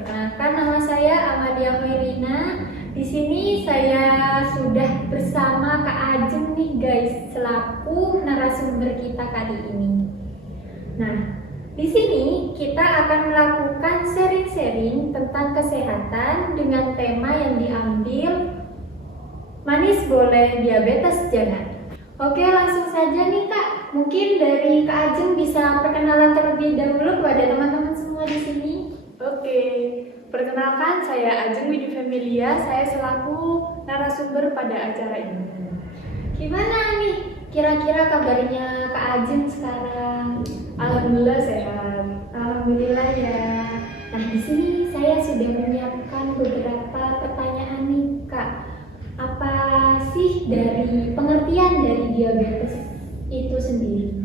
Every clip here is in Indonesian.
Perkenalkan, nama saya Amalia Hoirina. Di sini saya sudah bersama Kak Ajeng nih guys, selaku narasumber kita kali ini. Nah, di sini kita akan melakukan sharing-sharing tentang kesehatan dengan tema yang diambil manis boleh, diabetes jangan. Oke, langsung saja nih Kak. Mungkin dari Kak Ajeng bisa perkenalan terlebih dahulu kepada teman-teman semua di sini. Oke, perkenalkan saya Ajeng Widi Familia, saya selaku narasumber pada acara ini. Gimana nih kira-kira kabarnya Kak Ajeng sekarang? Alhamdulillah sehat. Alhamdulillah ya. Nah, di sini saya sudah menyiapkan beberapa pertanyaan nih Kak. Apa sih dari pengertian dari diabetes itu sendiri?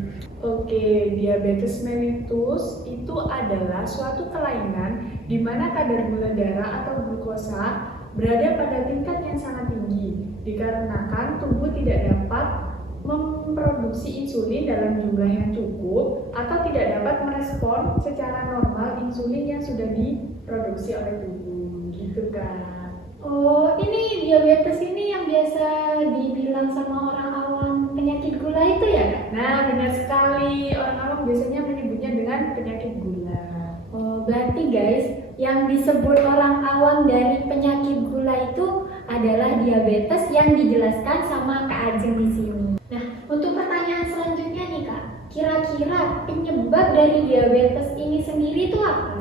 Oke, diabetes mellitus itu adalah suatu kelainan di mana kadar gula darah atau glukosa berada pada tingkat yang sangat tinggi dikarenakan tubuh tidak dapat memproduksi insulin dalam jumlah yang cukup atau tidak dapat merespon secara normal insulin yang sudah diproduksi oleh tubuh, gitu kan. Oh, ini diabetes ini yang biasa dibilang sama orang awam penyakit gula itu ya Kak? Nah, benar sekali. Orang awam biasanya menyebutnya dengan penyakit gula. Oh, berarti guys, yang disebut orang awam dari penyakit gula itu adalah diabetes yang dijelaskan sama Kak Ajeng di sini. Nah, untuk pertanyaan selanjutnya nih Kak, kira-kira penyebab dari diabetes ini sendiri itu apa?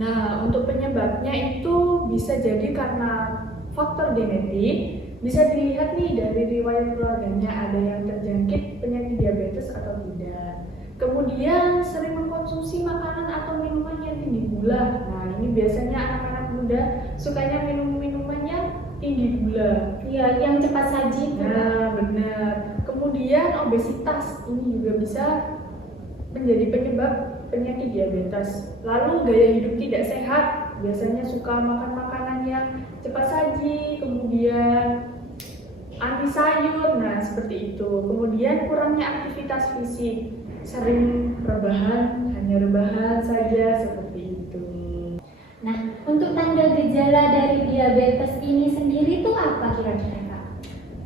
Nah, untuk penyebabnya itu bisa jadi karena faktor genetik. Bisa dilihat nih dari riwayat keluarganya ada yang terjangkit penyakit diabetes atau tidak. Kemudian sering mengkonsumsi makanan atau minuman yang tinggi gula. Nah, ini biasanya anak-anak muda sukanya minum minumannya tinggi gula. Ya, yang cepat saji itu. Nah, benar. Kemudian obesitas ini juga bisa menjadi penyebab penyakit diabetes. Lalu gaya hidup tidak sehat, biasanya suka makan makanan yang cepat saji, kemudian anti sayur, nah seperti itu. Kemudian kurangnya aktivitas fisik, sering rebahan, hanya rebahan saja, seperti itu. Nah, untuk tanda gejala dari diabetes ini sendiri itu apa kira-kira Kak?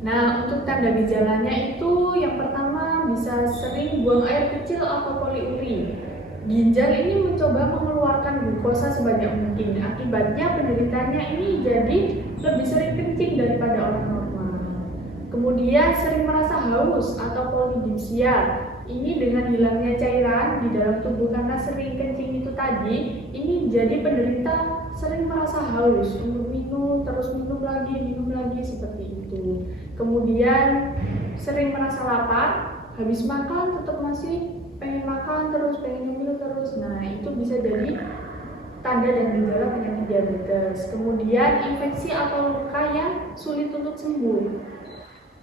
Nah, untuk tanda gejalanya itu yang pertama bisa sering buang air kecil atau poliuri. Ginjal ini mencoba mengeluarkan glukosa sebanyak mungkin. Akibatnya penderitanya ini jadi lebih sering kencing daripada orang normal. Kemudian sering merasa haus atau polidipsia. Ini dengan hilangnya cairan di dalam tubuh karena sering kencing itu tadi, ini jadi penderita sering merasa haus untuk minum, terus minum lagi seperti itu. Kemudian sering merasa lapar, habis makan tetap masih pengen makan terus, pengen nyemil terus. Nah, itu bisa jadi tanda dan gejala penyakit diabetes. Kemudian infeksi atau luka yang sulit untuk sembuh.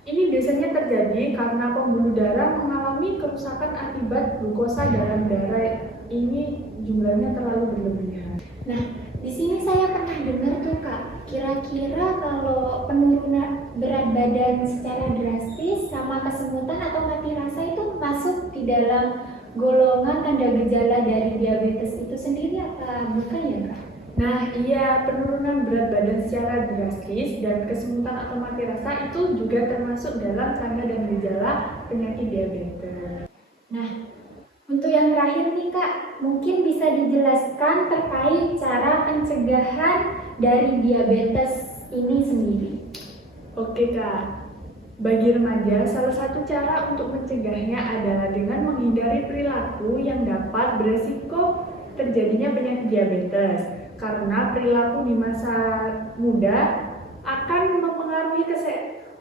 Ini biasanya terjadi karena pembuluh darah mengalami kerusakan akibat glukosa dalam darah ini jumlahnya terlalu berlebihan. Nah, di sini saya pernah dengar tuh Kak, kira-kira kalau penurunan berat badan secara drastis sama kesemutan atau mati rasa itu masuk di dalam golongan tanda gejala dari diabetes itu sendiri apa bukan ya Kak? Nah, iya, penurunan berat badan secara drastis dan kesemutan atau mati rasa itu juga termasuk dalam tanda dan gejala penyakit diabetes. Nah, untuk yang terakhir nih Kak, mungkin bisa dijelaskan terkait cara pencegahan dari diabetes ini sendiri. Oke Kak, bagi remaja salah satu cara untuk mencegahnya adalah dengan menghindari perilaku yang dapat beresiko terjadinya penyakit diabetes. Karena perilaku di masa muda akan mempengaruhi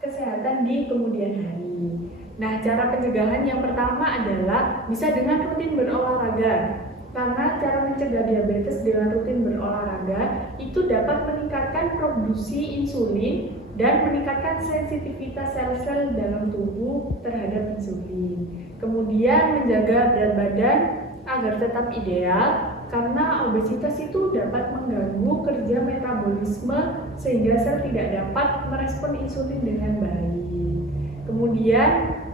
kesehatan di kemudian hari. Nah, cara pencegahan yang pertama adalah bisa dengan rutin berolahraga. Karena cara mencegah diabetes dengan rutin berolahraga itu dapat meningkatkan produksi insulin dan meningkatkan sensitivitas sel-sel dalam tubuh terhadap insulin. Kemudian menjaga berat badan agar tetap ideal, karena obesitas itu dapat mengganggu kerja metabolisme sehingga sel tidak dapat merespon insulin dengan baik. Kemudian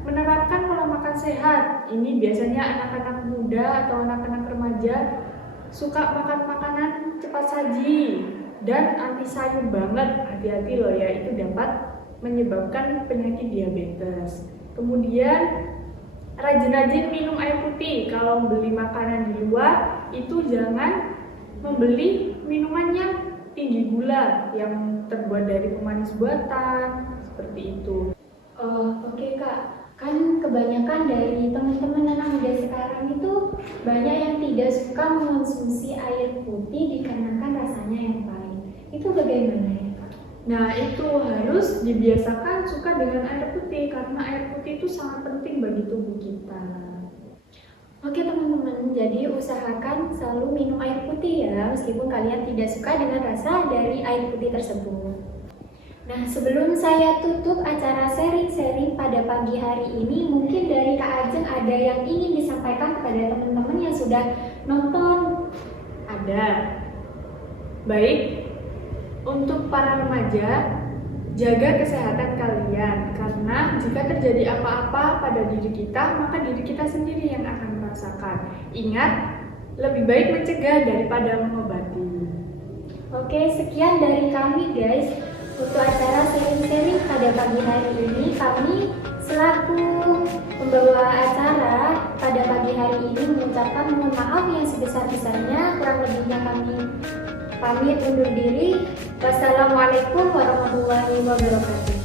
menerapkan pola makan sehat. Ini biasanya anak-anak muda atau anak-anak remaja suka makan makanan cepat saji dan anti sayur banget, hati-hati loh ya, itu dapat menyebabkan penyakit diabetes. Kemudian rajin-rajin minum air putih. Kalau beli makanan di luar itu jangan membeli minuman yang tinggi gula yang terbuat dari pemanis buatan seperti itu. Oke Kak, kan kebanyakan dari teman-teman anak muda sekarang itu banyak yang tidak suka mengonsumsi air putih dikarenakan rasanya yang pahit. Itu bagaimana ya Kak? Nah, itu harus dibiasakan suka dengan air putih karena air putih itu sangat penting bagi tubuh kita. Oke teman-teman, jadi usahakan selalu minum air putih ya, meskipun kalian tidak suka dengan rasa dari air putih tersebut. Nah, sebelum saya tutup acara sharing-sharing pada pagi hari ini, mungkin dari Kak Ajeng ada yang ingin disampaikan kepada teman-teman yang sudah nonton. Ada. Baik, untuk para remaja, jaga kesehatan kalian karena jika terjadi apa-apa pada diri kita, maka diri kita sendiri yang akan merasakan. Ingat, lebih baik mencegah daripada mengobati. Oke, sekian dari kami guys. Untuk acara sharing-sharing pada pagi hari ini, kami selaku pembawa acara pada pagi hari ini mengucapkan mohon maaf yang sebesar-besarnya. Kurang lebihnya kami pamit undur diri. Wassalamualaikum warahmatullahi wabarakatuh.